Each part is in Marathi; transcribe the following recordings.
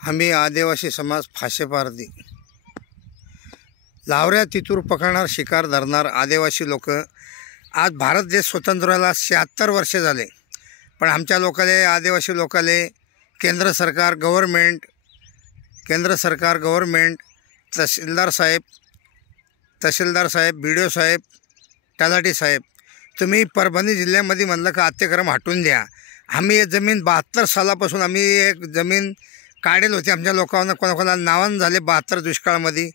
आम्ही आदिवासी समाज फाशेपारधी लावऱ्या तितूर पकडणार शिकार धरणार आदिवासी लोक आज भारत देश स्वतंत्र व्हायला 76 वर्ष झाले। पण आमच्या लोकाले आदिवासी लोकाले केंद्र सरकार गव्हर्नमेंट तहसीलदार साहेब BDO साहेब तलाठी साहेब तुम्ही परभणी जिल्ह्यामध्ये म्हणलं का अत्यक्रम हटवून द्या। आम्ही हे जमीन 72 सालापासून आम्ही एक जमीन काढेल होती। आमच्या लोकांना कोणाकोणाला नावान झाले 72 दुष्काळामध्ये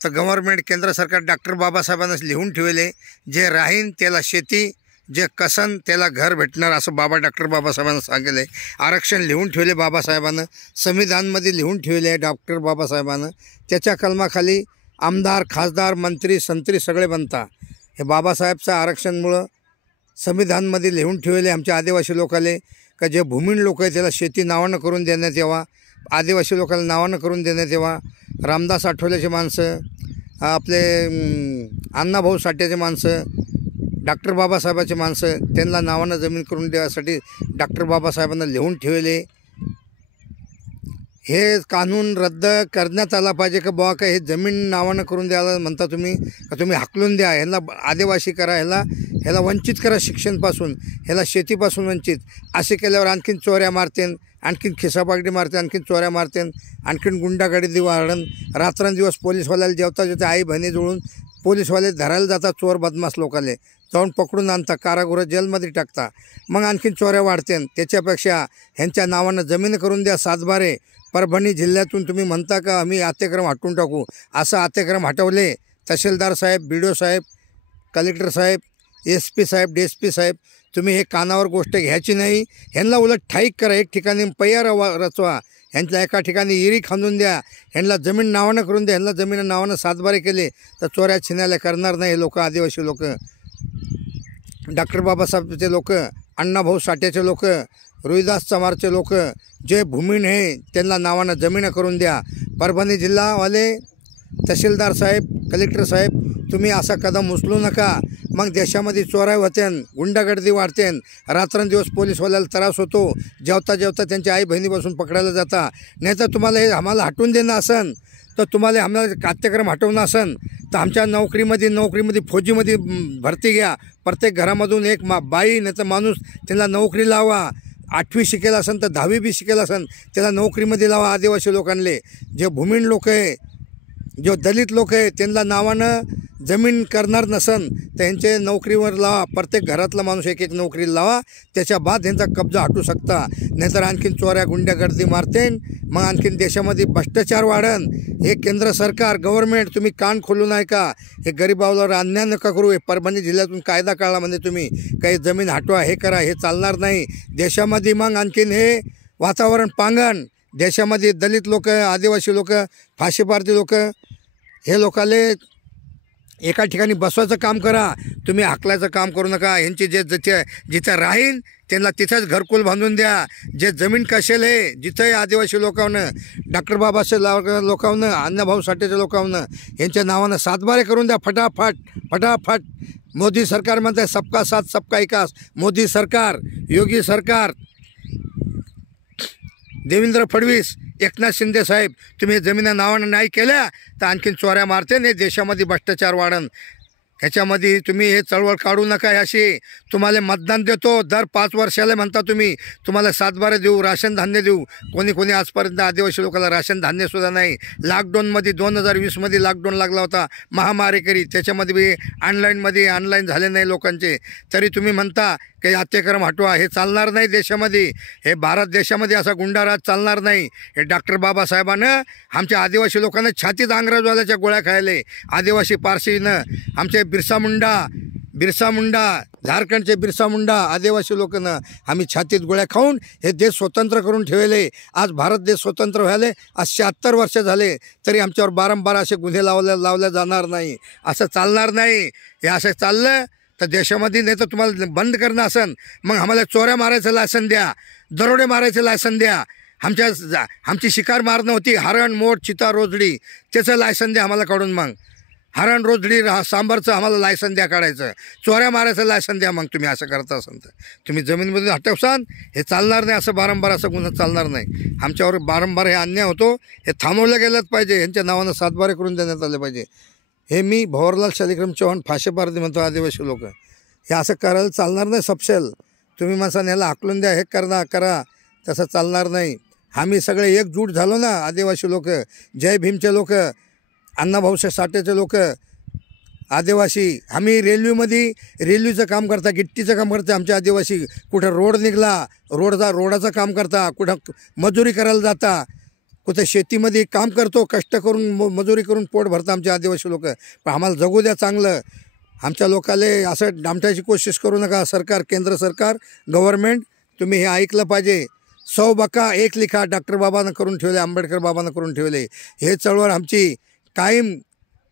तर गव्हर्नमेंट केंद्र सरकार डॉक्टर बाबासाहेबांना लिहून ठेवले जे राहीन त्याला शेती जे कसन त्याला घर भेटणार असं डॉक्टर बाबासाहेबांना सांगितले। आरक्षण लिहून ठेवले बाबासाहेबांना, संविधानमध्ये लिहून ठेवले डॉक्टर बाबासाहेबांना। त्याच्या कलमाखाली आमदार खासदार मंत्री संत्री सगळे बनता। हे बाबासाहेबचं आरक्षणमुळं संविधानमध्ये लिहून ठेवले आमच्या आदिवासी लोकाले का जे भूमीण लोक आहे त्याला शेती नावानं करून देण्यात यावा, आदिवासी लोकांना नावानं करून देण्यात यावा। रामदास आठवलेचे माणसं, आपले अण्णाभाऊ साठेचे माणसं, डॉक्टर बाबासाहेबाचे माणसं त्यांना नावानं जमीन करून देण्यासाठी डॉक्टर बाबासाहेबांना लिहून ठेवले। हे कानून रद्द करण्यात आला पाहिजे का बुवा का हे जमीन नावानं करून द्यायला म्हणता तुम्ही का तुम्ही हाकलून द्या, ह्याला आदिवासी करा, ह्याला वंचित करा शिक्षणपासून, ह्याला शेतीपासून वंचित। असे केल्यावर आणखीन चोऱ्या मारतेन, आणखीन खिसापागडी मारते, आणखीन चोऱ्या मारतेन, आणखीन गुंडागाडी वाढण। रात्रंदिवस पोलीसवाल्याला जेवता आई बहिणी जुळून पोलीसवाले धरायला जातात चोर बदमाश लोकाले, जाऊन पकडून आणता कारागृह जेलमध्ये टाकता। मग आणखीन चोऱ्या वाढतेन। त्याच्यापेक्षा ह्यांच्या नावानं जमीन करून द्या सातबारे। परभणी जिल्ह्यातून तुम्ही म्हणता का आम्ही अत्यक्रम हटवून टाकू, असं अत्यक्रम हटवले तहसीलदार साहेब BDO साहेब कलेक्टर साहेब SP साहेब DSP साहेब तुम्ही हे कानावर गोष्ट घ्यायची नाही। ह्यांना उलट ठाईक करा, एक ठिकाणी पैया रचवा, ह्यांच्या एका ठिकाणी इरी खांदून द्या, ह्यांना जमीन नावानं करून द्या। ह्यांना जमीन नावानं सातबारे केले तर चोऱ्या छिन्याला करणार नाही लोक, आदिवासी लोक, डॉक्टर बाबासाहेबचे लोक, अण्णाभाऊ साठेचे लोक, रोहिदास चमारचे लोक जे भूमीण आहे त्यांना नावानं जमीन करून द्या। परभणी जिल्हावाले तहसीलदार साहेब कलेक्टर साहेब तुम्ही असा कदम उचलू नका। मग देशामध्ये चोऱ्या होत्यान, गुंडागर्दी वाढतेन, रात्रंदिवस पोलीसवाल्याला त्रास होतो, जेवता जेवता त्यांच्या आई बहिणीपासून पकडायला जाता। नाही तर तुम्हाला हे आम्हाला हटवून देणं असन तर तुम्हाला आम्हाला अत्यक्रम हटवणं असन तर आमच्या नोकरीमध्ये फौजीमध्ये भरती घ्या। प्रत्येक घरामधून एक बाई नाही तर माणूस त्यांना नोकरी लावा। 8वी शिकेला असन तर 10वी बी शिकेला असन त्याला नोकरीमध्ये लावा। आदिवासी लोकांले जे भूमीण लोक आहे, जो दलित लोक आहे त्यांना नावानं जमीन करणार नसन तर ह्यांचे नोकरीवर लावा। प्रत्येक घरातला माणूस एक नोकरी लावा, त्याच्या बाद ह्यांचा कब्जा हटू शकता। नाहीतर आणखीन चोऱ्या गुंडागर्दी मारतेन, मग आणखीन देशामध्ये भ्रष्टाचार वाढन। हे केंद्र सरकार गव्हर्नमेंट तुम्ही कान खोलू नाही का? हे गरीबावर अन्याय नका करू। हे परभणी जिल्ह्यातून कायदा काढला म्हणजे तुम्ही काही जमीन हटवा, हे करा, हे चालणार नाही देशामध्ये। मग आणखीन हे वातावरण पांगण देशामध्ये दलित लोक, आदिवासी लोक, फाशीपारधी लोक, हे लोकाले एका ठिकाणी बसवायचं काम करा, तुम्ही हाकलायचं काम करू नका। ह्यांची जे जिथं राहील त्यांना तिथंच घरकुल बांधून द्या। जे जमीन कशेल आहे जिथंही आदिवासी लोकांनं, डॉक्टर बाबासाहेब लोकांनं, अण्णाभाऊ साठेच्या लोकांनं यांच्या नावानं सातबारे करून द्या फटाफट। मोदी सरकार म्हणते सबका साथ सबका विकास। मोदी सरकार, योगी सरकार, देवेंद्र फडणवीस, एकनाथ शिंदे साहेब तुम्ही जमिना नावानं नाही केल्या तर आणखीन चोऱ्या मारते नाही, देशामध्ये भ्रष्टाचार वाढन। ह्याच्यामध्ये तुम्ही हे चळवळ काढू नका। ह्याशी तुम्हाला मतदान देतो दर 5 वर्षाला म्हणता तुम्ही, तुम्हाला सातबारे देऊ, राशन धान्य देऊ। कोणी आजपर्यंत आदिवासी लोकांना राशन धान्यसुद्धा नाही। लॉकडाऊनमध्ये 2020मध्ये लॉकडाऊन लागला होता महामारीकरी, त्याच्यामध्ये बी ऑनलाईन झाले नाही लोकांचे, तरी तुम्ही म्हणता काही अत्यक्रम हटवा। हे चालणार नाही देशामध्ये, हे भारत देशामध्ये असा गुंडाराज चालणार नाही। हे डॉक्टर बाबासाहेबानं आमच्या आदिवासी लोकांना छातीत इंग्रजवाल्याच्या गोळ्या खायले, आदिवासी पारसीनं आमचे बिरसा मुंडा झारखंडचे बिरसा मुंडा आदिवासी लोकांना आम्ही छातीत गोळ्या खाऊन हे देश स्वतंत्र करून ठेवले। आज भारत देश स्वतंत्र व्हायले आज 76 वर्ष झाले तरी आमच्यावर बारंबार असे गुन्हे लावल्या जाणार नाही, असं चालणार नाही। हे असं चाललं तर देशामध्ये नाही तर तुम्हाला बंद करणं असन मग आम्हाला चोऱ्या मारायचं लायसन द्या, दरोडे मारायचं लायसन द्या। आमची शिकार मारणं होती हरण मोठ चिता रोजडी, त्याचं लायसन द्या आम्हाला काढून। मग हरण रोजडी सांबारचं आम्हाला लायसन द्या काढायचं, चोऱ्या मारायचं लायसन द्या. मग तुम्ही असं करता असाल तर तुम्ही जमीनमध्ये हटवसान, हे चालणार नाही. असं बारंबार असं गुन्हा चालणार नाही. आमच्यावर बारंबार हे अन्याय होतो, हे थांबवलं गेलंच पाहिजे. यांच्या नावानं सातबारे करून देण्यात आले पाहिजे. हे मी भंवरलाल शालिग्राम चव्हाण फाशेपारधी म्हणतो. आदिवासी लोक हे असं करायला चालणार नाही. सपशेल तुम्ही माणसाने ह्याला हाकलून द्या, हे करा, तसं चालणार नाही. आम्ही सगळे एकजूट झालो ना, आदिवासी लोक, जय भीमचे लोक, अण्णाभाऊ साठेचे लोक, आदिवासी. आम्ही रेल्वेचं काम करता, गिट्टीचं काम करता. आमचे आदिवासी कुठं रोड निघला, रोडाचं काम करता, कुठं मजुरी करायला जाता, कुठं शेतीमध्ये काम करतो, कष्ट करून मजुरी करून पोट भरता आमचे आदिवासी लोक. पण आम्हाला जगू द्या चांगलं. आमच्या लोकाले असं डामटायची कोशिश करू नका. सरकार, केंद्र सरकार, गव्हर्नमेंट, तुम्ही हे ऐकलं पाहिजे. 100 बका 1 लिखा डॉक्टर बाबांना करून ठेवले, आंबेडकर बाबांना करून ठेवले. हे चळवळ आमची कायम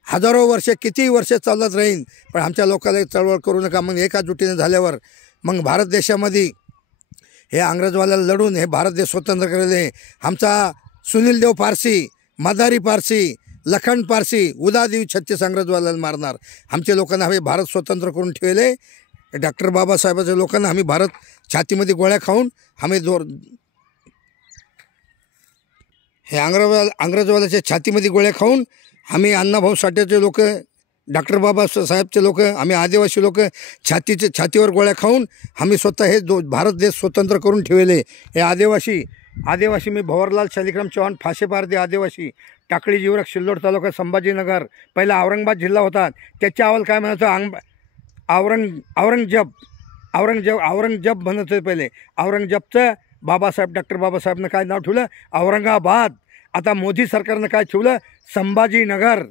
हजारो वर्ष, किती वर्ष चालत राहीन. पण आमच्या लोकांना चळवळ करू नका. मग एकाजुटीने झाल्यावर मग भारत देशामध्ये हे इंग्रजवाल्याला लढून हे भारत देश स्वतंत्र केलेले. आमचा सुनील देव पारसी, मदारी पारसी, लखन पारसी, उदादेवी 36 इंग्रजवाल्याला मारणार. आमच्या लोकांना हवे भारत स्वतंत्र करून ठेवले. डॉक्टर बाबासाहेबाच्या लोकांना आम्ही भारत छातीमध्ये गोळ्या खाऊन आम्ही हे इंग्रजवाल्याच्या छातीमध्ये गोळ्या खाऊन आम्ही अण्णाभाऊ साठेचे लोक, डॉक्टर बाबासाहेबचे लोक, आम्ही आदिवासी लोक छातीवर गोळ्या खाऊन आम्ही स्वतः हे भारत देश स्वतंत्र करून ठेवले. हे आदिवासी मी भंवरलाल शालिग्राम चव्हाण फाशेपारधी आदिवासी, टाकळी, जिवरक, सिल्लोड तालुका, संभाजीनगर. पहिला औरंगाबाद जिल्हा होता. त्याच्या अवल काय म्हणायचं, औरंगजेब म्हणत होते पहिले. औरंगजेबचं डॉक्टर बाबासाहेबनं काय नाव ठेवलं, औरंगाबाद. आता मोदी सरकारनं काय ठेवलं, संभाजीनगर.